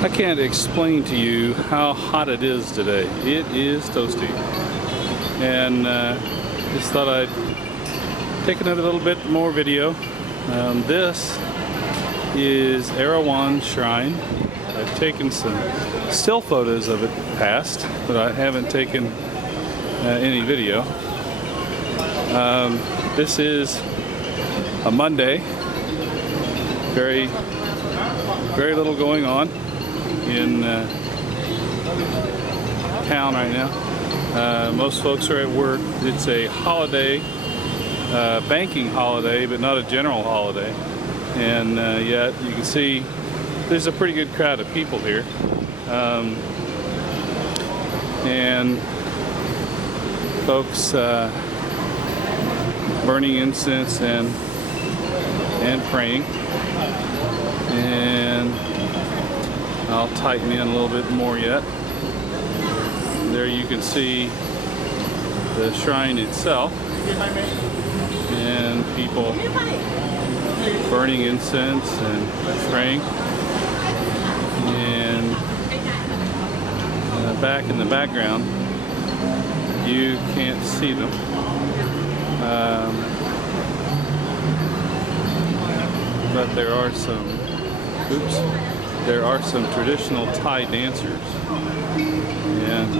I can't explain to you how hot it is today. It is toasty. And just thought I'd take another little bit more video. This is Erawan Shrine. I've taken some still photos of it past, but I haven't taken any video. This is a Monday. Very little going on in town right now. Most folks are at work. It's a holiday, banking holiday, but not a general holiday. And yet you can see there's a pretty good crowd of people here. And folks burning incense and praying. And I'll tighten in a little bit more yet. There you can see the shrine itself and people burning incense and praying. And back in the background, you can't see them. But there are some traditional Thai dancers. And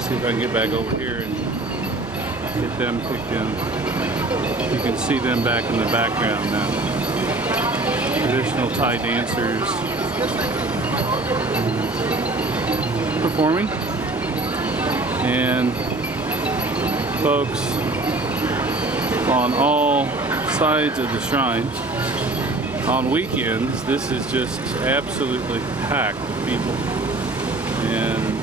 see if I can get back over here and get them picked in. You can see them back in the background now. Traditional Thai dancers performing. And folks on all sides of the shrine. On weekends, this is just absolutely packed with people. And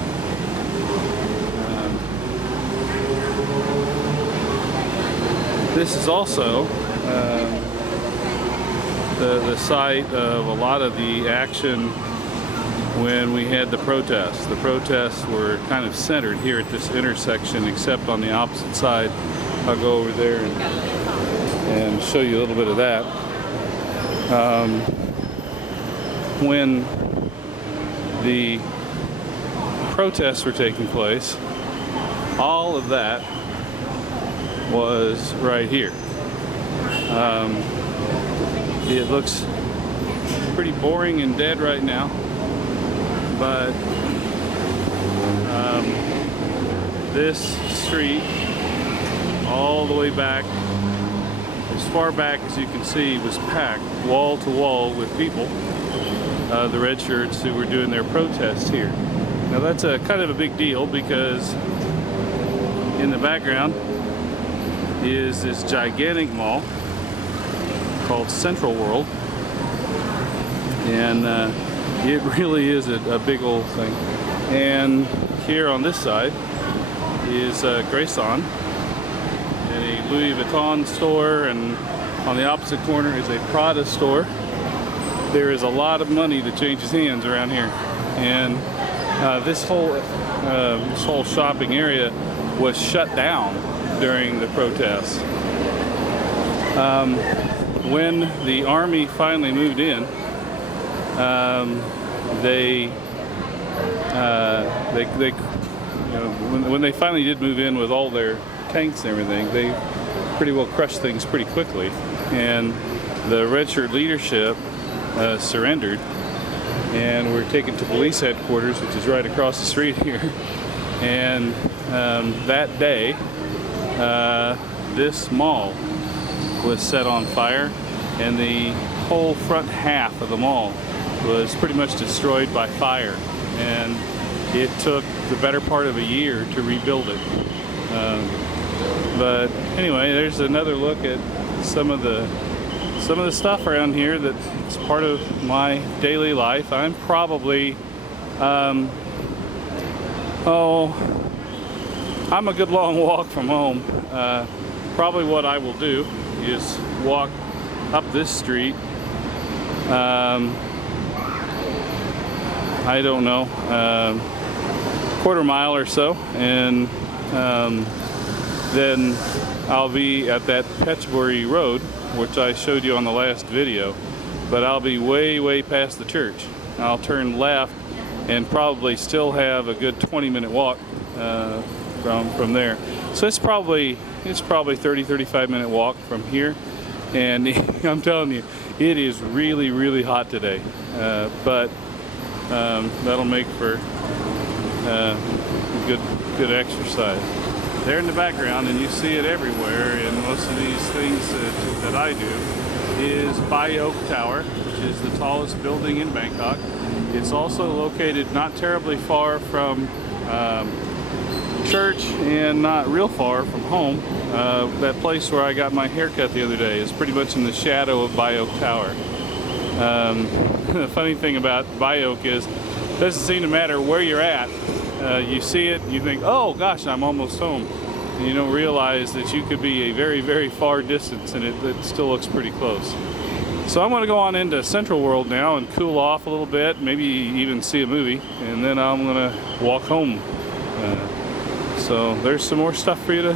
this is also the site of a lot of the action when we had the protests. The protests were kind of centered here at this intersection, except on the opposite side. I'll go over there and show you a little bit of that. When the protests were taking place, all of that was right here. It looks pretty boring and dead right now, but this street all the way back, as far back as you can see, was packed wall to wall with people, the red shirts who were doing their protests here. Now that's a kind of a big deal because in the background is this gigantic mall called Central World, and it really is a big old thing. And here on this side is Grayson, and a Louis Vuitton store, and on the opposite corner is a Prada store. There is a lot of money that changes hands around here, and this whole shopping area was shut down during the protests. When the army finally moved in, when they finally did move in with all their tanks and everything, they pretty well crushed things pretty quickly, and the red shirt leadership surrendered and were taken to police headquarters, which is right across the street here. And that day, this mall was set on fire, and the whole front half of the mall was pretty much destroyed by fire, and it took the better part of a year to rebuild it. But anyway, there's another look at some of the stuff around here that's part of my daily life. I'm probably I'm a good long walk from home. Probably what I will do is walk up this street, I don't know, quarter mile or so, and then I'll be at that Petchbury Road, which I showed you on the last video. but I'll be way past the church. I'll turn left and probably still have a good 20-minute walk from there. So it's probably 30-35 minute walk from here, and I'm telling you, it is really hot today, but that'll make for good exercise. There in the background, and you see it everywhere in most of these things that I do, is BKK Tower, which is the tallest building in Bangkok. It's also located not terribly far from church and not real far from home. That place where I got my haircut the other day is pretty much in the shadow of BKK Tower. The funny thing about BKK is it doesn't seem to matter where you're at. You see it, you think, oh gosh, I'm almost home. And you don't realize that you could be a very far distance, and it still looks pretty close. So I'm going to go on into Central World now and cool off a little bit, maybe even see a movie, and then I'm going to walk home. So there's some more stuff for you to